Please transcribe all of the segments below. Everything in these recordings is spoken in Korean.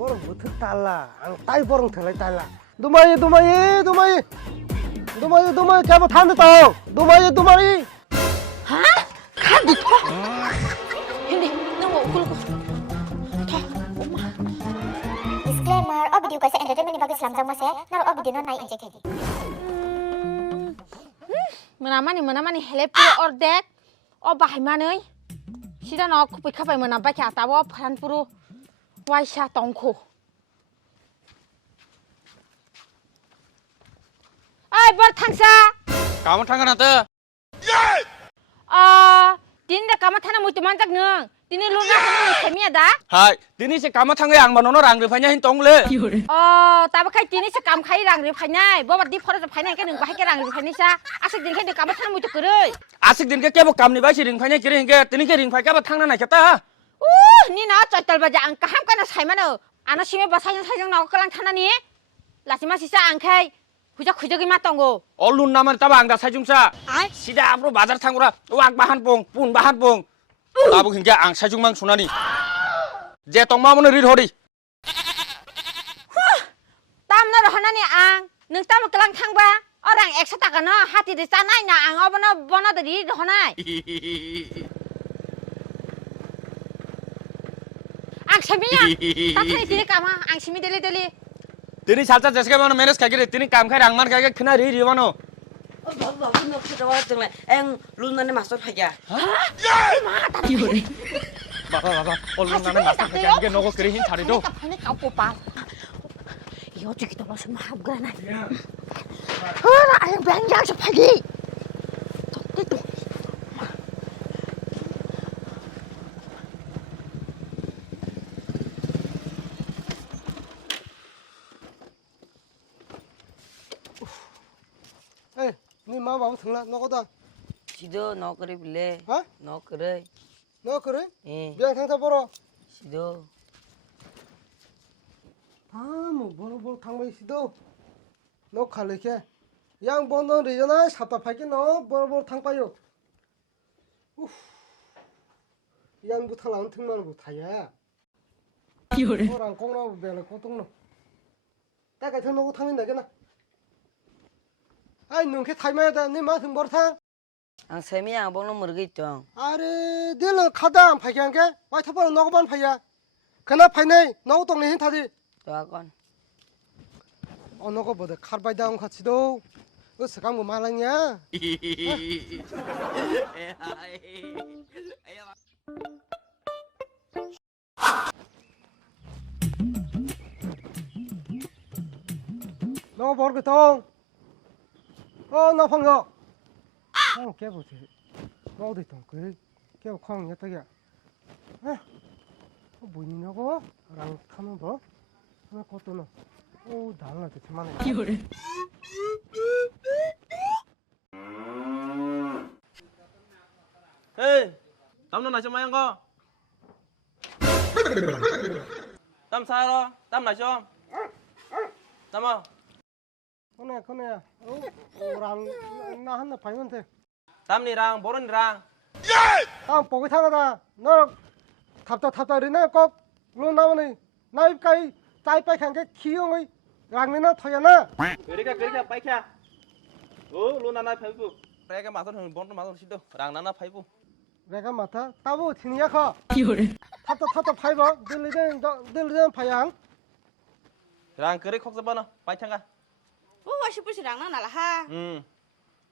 borong butuh tala, ang tay borong thalai tala. Dumai, dumai, dumai, dumai, dumai, kamu tanda tau? Dumai, dumai. Hah? Kandi toh? Hindi, nang ukul ko. Toh, uma. Disclaimer, oh video kasi entertainment ni bagus lamjang mas naruh oh video no naik injek lagi. Menamani helepuro ordek. Oh bahai manai. Sida no kupai kapai menampai kya tawo peran puru. Waisha tongko. Ay bertangsa. Kamu tangan nanti. Dini kamu tanah mutu manjak neng. Dini lu nak neng kami ada? Hai, dini si kamu tangan yang mana orang rupanya hin tong le. Tapi kai dini si kamu kai rang rupanya. Bawa di foto rupanya kan neng bahai ke rang rupanya sa. Asik dini kan kamu tanah mutu kerei. Asik dini ke kamu kamu ni bahai rupanya kiri hingga dini ke rupanya kamu tangan nak kata. Ni na cotel baja angka ham kana sai mana. Ana sime basajang sajang na kalang thana ni. Lasima sisa angkai. Huja khujogi matongo. Olun nama taba angga sajungsa. Sida abro bazar tangura wak bahan pung, pun bahan pung. Tabu hingga ang sajung mang sunani. Je tong mau menerit hori. Tam na rohana ni ang. Nung tam kalang thang ba. Orang eksa takana hati de sanai na ang obana bona dari rohana. Ang semiya. Tatay dili kama ang semi dili dili. Dini salsa jeske mana menes kagire dini kam khai rangman kagire kena ri mano. Bapak nak sedawa tengah, lunane masuk aja. Baba, olun nama master kagire nogo kiri hin cari do. Ini kau popal. Iyo jadi kita masuk mahal gana. Ayam banyak sepagi. Itu. Ni mau bawa thangla, no kota. Sido no kere bile. Hah? No kere. No kere? Biar thang boro. Sido. Mau boro thang sido. No khale ke. Yang bondo rijana sata phaki no boro thang payo. Yang bu thang thang bu thaya. Orang kong no bela kotong no. Ta ka thang no thang ni na. Ai nung ke thai ma da ni ma thung bor thang. Ang semi ang bong no murgi tong. Are del khada phai kyang ke. Wai thapar no ban phaya. Kana phai nei no tong ni hin thadi. To akon. Ono ko bode khar bai daung khachi do. O sakang mo malang ya. No bor ke tong. nó phong rồi, kéo vào thì nó đi tổng cái kéo khoang nhá tới kìa, bùi nhìn nó có, rằng tham nó nó có tôi nó, đáng là cái thằng này. Hey, tam nó này cho mày ăn co. Tam sao đó, tam này cho. Tam không? Con này, rằng nó hắn là phải hơn thế. Tam ni rang, boron rang. Tam bỏ cái thằng đó, nó thập tới đến nó có luôn nào này, nay cái trái bay khang cái khí ông ấy, rằng nên nó thôi na. Kiri bay kya. Lu nana phai bu. Pai ka maton hon bon maton sido. Rang nana phai bu. 내가 맡아 따보 티니야 커 탑도 파이버 들리는 파양 Rang kiri khok sabana, pai thanga. Masih pusing rang na lah ha.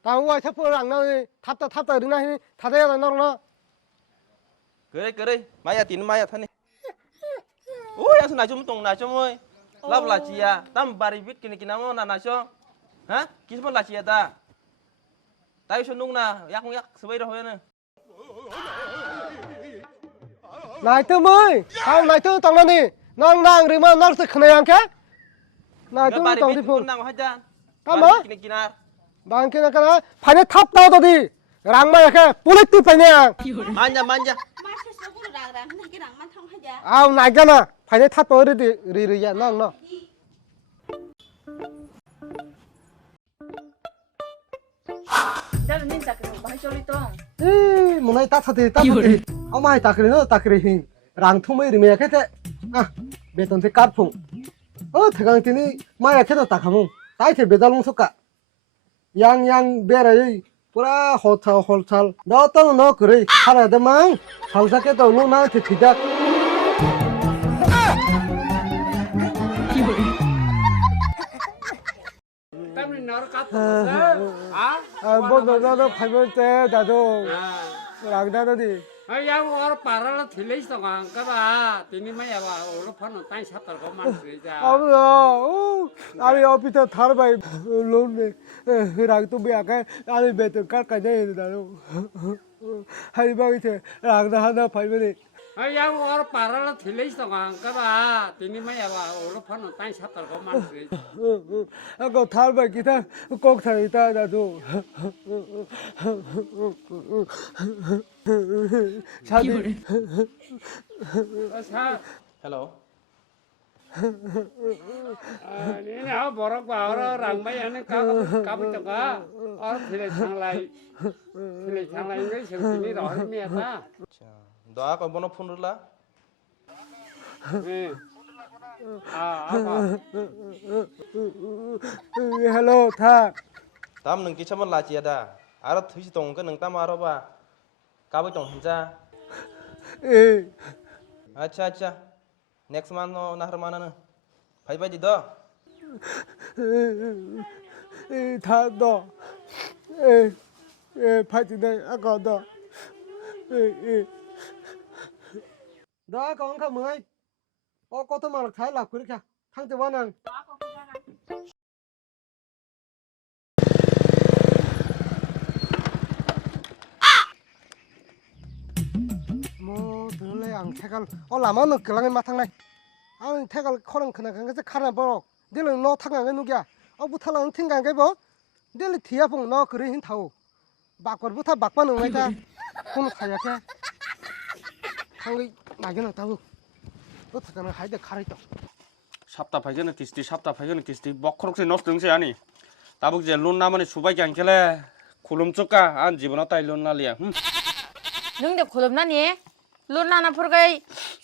따오와 탑보랑 나 탑다 르나 다대야 나나 Kiri, maya tin maya thani. Yang sunai cum tong na cum oi. Lap la chia, tam bari bit kini kinamo na cho. Hah? Kisah la chia ta. Tayo sunung na, yak sebai dah hoyan. 나이 때문에 나이 때 당나니 낭낭 리마 나르트 크네양 게 나이 때 Bari 당디 bit 폰 nang hajan. 까마 Kini kinar. 방케나 까나 파네 탑 나오더디 랑마야 게 볼레트 파냐 Manja. Masih sebut rang nanti rang man thong aja. 아우 나이잖아 파네 탑 나오더디 리리야 낭나 Chắc là nên tạc cái bao cho đi to. 에 뭐나 따뜻해 따뜻해 아마이 따그래 히 랑통메 리메야 캐테 아 베톤테 까풍 태강티니 마야 캐도 따카몽 따이테 베달롱 속가 양양 베라이 পুরা হলচাল নতং ন করে সারা দেমাং সংসাকে তো নো না তে ঠিকা Tao nó cắt à বন্ধ দাদা ফাইবতে দাদু রাগদাদি ai yang ở para là thì lấy xong à các bà thì ni mấy bà ở lúc phân tay sắp tới có mang gì ra 아무나 아니 어피터 타르바이 론네 랑 또 뭐야가 아니 베트 깔까지 나도 하이바이테 랑다 하나 파이베니 ai yang ở para là thì lấy xong à các bà thì ni mấy bà ở lúc phân tay sắp tới có mang gì 아까 타르바이 기타 꼭 타이다 나도 샤디 sao hello ni nào bỏ ra vào đó rằng mấy anh cá cá bên trong á ở thì lại thằng này cái sự gì đó hết mẹ ta দয়া কব না ফোন রলা 헬로 타 tam nung kichaman la chia da aro thuisi tong ka nung tam aro ba ka ba tong hinja 에 acha acha next month no nahar mana na phai bai di do 타도 에 파티네 아까도 나 건가 뭐이 것도 말을 다 해라 그렇게 상대 원한 뭐 들래 안 태갈 라마는 그랑에 마탕 này 아 태갈 커는 그냥 그게 카나 버 내는 너 타가 누구야 부탈랑 튕간 게 뭐? 내를 뒤에 봉 너 그래 힘 타오 막걸부터 막바는 왜다 공 타야게 한국 나게는 타고 또 타가는 하이데 카리도 সপ্তাহ পাইছে কিস্তি সপ্তাহ পাইছে কিস্তি বখরকসে নষ্ট হইছে আনি তাবুক যে লোন না মানে সুবাই ক্যাংকেলে খুলুম চকা আন জীবন তাই লোন না লিয়া 능데 고름나니 론나나 포르가이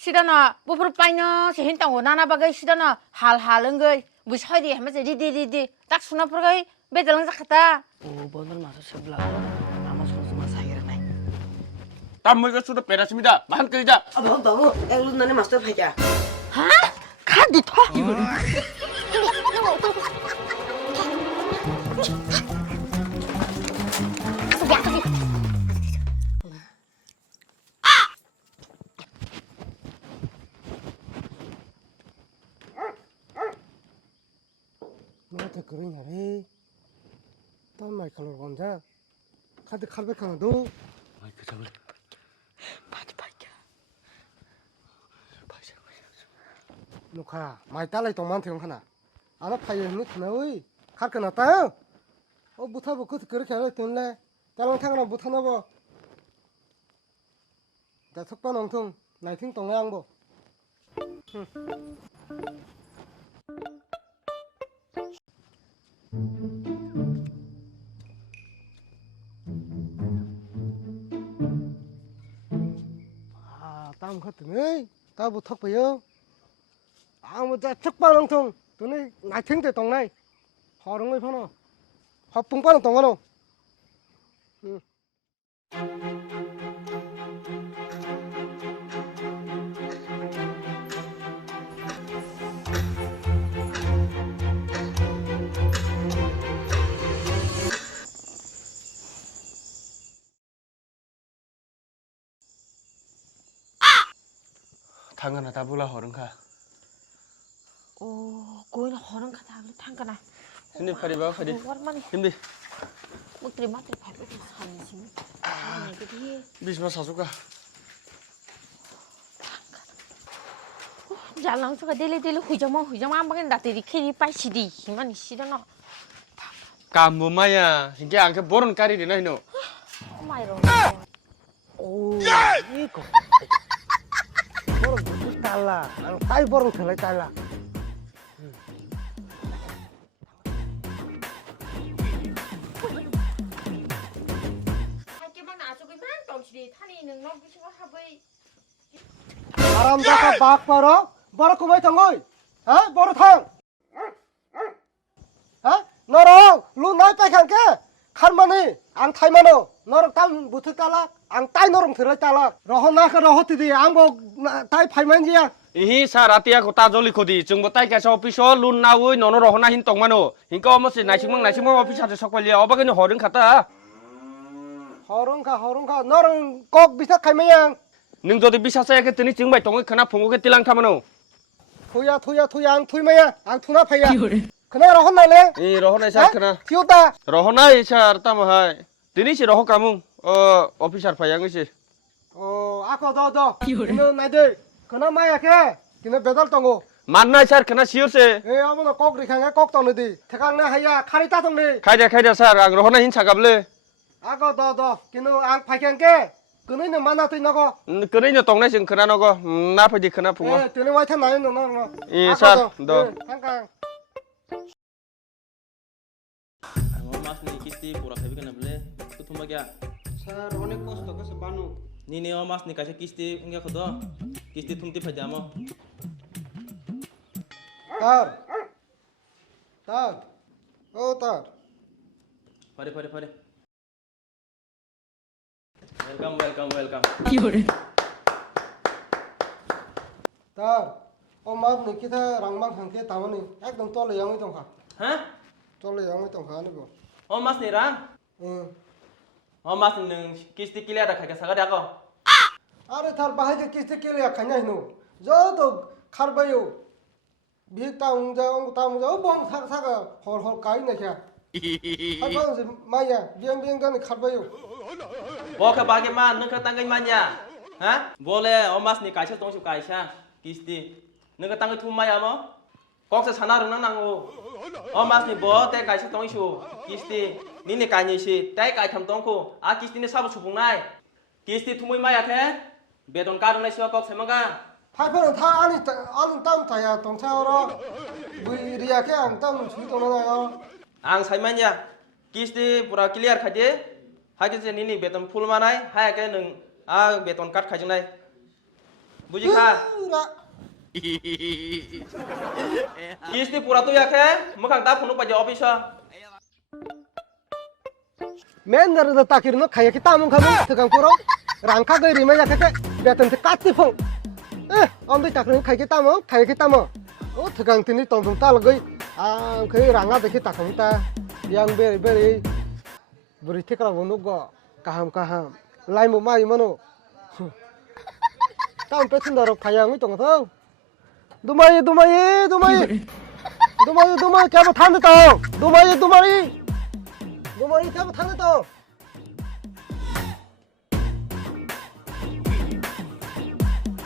시다나 부프르 빠이너 세힌땅고 나나 바가이 시다나 할할은거이 무사이디 하면서 리디리디 딱 수나 포르가이 매달랑 zakata Ồ, bố nó mà sao là mà sao mà sai cái này. 땀물가 수도 빼놨습니다 만 끓이자 À bố bố, em luôn nói mà sao phải chả. 하? 카디 터 너한테 그러냐 래 딴 말 칼로 혼자 카드 칼백 하나도 마이크 잡을 바지 바이야 녹화 많이 달라이 동만테 형 하나 알아 파이어 너 그나의 갈거 났다 못하고 그렇게 하려 됐네 딸랑 탕이나 못하나 봐나 석반 엉통 나이팅 동양 뭐 땀 같으네 따부 턱보여 아무 자 척반 엉통 너네 나이팅 때 동네 허릉 걸 파노 허풍 빠는 동안어 당근아 다 불러 허른가 오 고인 허는 가다 탕가나 힘들 파리 봐 파리 워마니 힘들 묵들이 마트에 발로 산심 아 그게 비스마 사줄까 잘랑서가 데레데레 후정마 한 방에 나들이 캐리 빠시디 희만이 싫어나 까무마야 이게 안게 보는 까리리나 이노 오마이로 오 이거 버릇 달라 따이 버릇 달라 달라 아람 자가 박 버럭 그만 당거이 버럭 탕 너랑 룬 나이 빼간게 칼만이 안 타이마노 너랑 땀 못을 따라 안 따이 너랑 들어 따라 러허나가 러허티디 안고 따이 파이만지야 이 사라티야 고타 졸리 코디 증보 따이까서 오피쇼 룬 나우이 너너 로나 흰 똥마노 인거 어머스 나시멍 오피샤드 석발리 어바그니 허른 갔다 허런가 너랑 꼭 비슷 갈매양 능 저도 비샤사야 그랬더니 증바이 똥을 그나 봉고게 띠랑 타마노 토야 안 토이마야 안 토나 파야 그나라 혼나네 이 로허나 샤 그나 지웠다 로허나 이샤 따마하이 드니시 로허 까뭉 오피샤 파양이시 아까 너 이놈 나들 그나 마야 게 그나 배달 동고 만나 샤 그나 시어세 에 아무나 꼭 리캉에 꼭 떠는디 태강나 하야 카리타 동네 카이자 사 로허나 흰 차갑래 아까 너 그나 안 파견게 그는 만나 또 나고 그래냐 똥내 지금 그나 너거 나빠지 그나 붕어 에 되는 와이탄 나요 너 이 사, 너. 잠깐 Ang mas ni kisti pura sabi ka na bele. Tutum bagya. Sir অনেক কষ্ট করছে Banu Ni ni mas ni kasi kisti ingya ko do. Kisti tumti pajamo. তার ও তার Pare. Welcome. তার ও মাপ নিকিতা রাংমাং হাঙ্কে তামানি একদম তলে ইয়াঙ্গই দংখা Hah? তলে ইয়াঙ্গই দংখা নিবো Oh mas ni ran. Oh mas ni kisti kilia da kaya saga ako. আরে তার বাহাইকে কিস্তি কেলে খাইনা হিনো যত খারবায়ো বিয়ে তাউংজা বং সাগা হল কাই নাখিয়া খারবাংছে মাইয়া বিয়াং গানি খারবায়ো Bo ka bagi man nung ka tangay man ya. Hah? Boleh oh mas ni kaisa tong su kaisa kisti. Nung ka tangay tumaya mo. Kok sa sana rung nang o. Oh mas ni bo te kaisa tong su kisti. Ni ni kanyi si te kai tham tong ko. A kisti ni sabu supung nai. Kisti tumui maya the. Bedon ka rung nai siwa kok semaga. 파이퍼는 다 아니 땀 타야 동차오로 리아케 땀 주도나요 Ang saiman ya. Kisti pura clear khaje. Hagi se nini beton full manai. Hai ke nung a beton cut khajung nai. Buji kha. Kisti pura tu ya ke. Mukang ta phunu pa je office. 맨날은 따기르는 가야기 땀은 가면 드강포로 랑카가 리면 약하게 배턴트 까띠풍 엄들 따그는 가야기 땀은 드강트니 똥똥 따르거이 그 랑아 되게 따갑니다 양베리 브리 테크라 보노고 가함 라이모 마이모노 땀 뺏은다로 가양이 똥서 도마이 개보 탄다 도마이 개보 탄다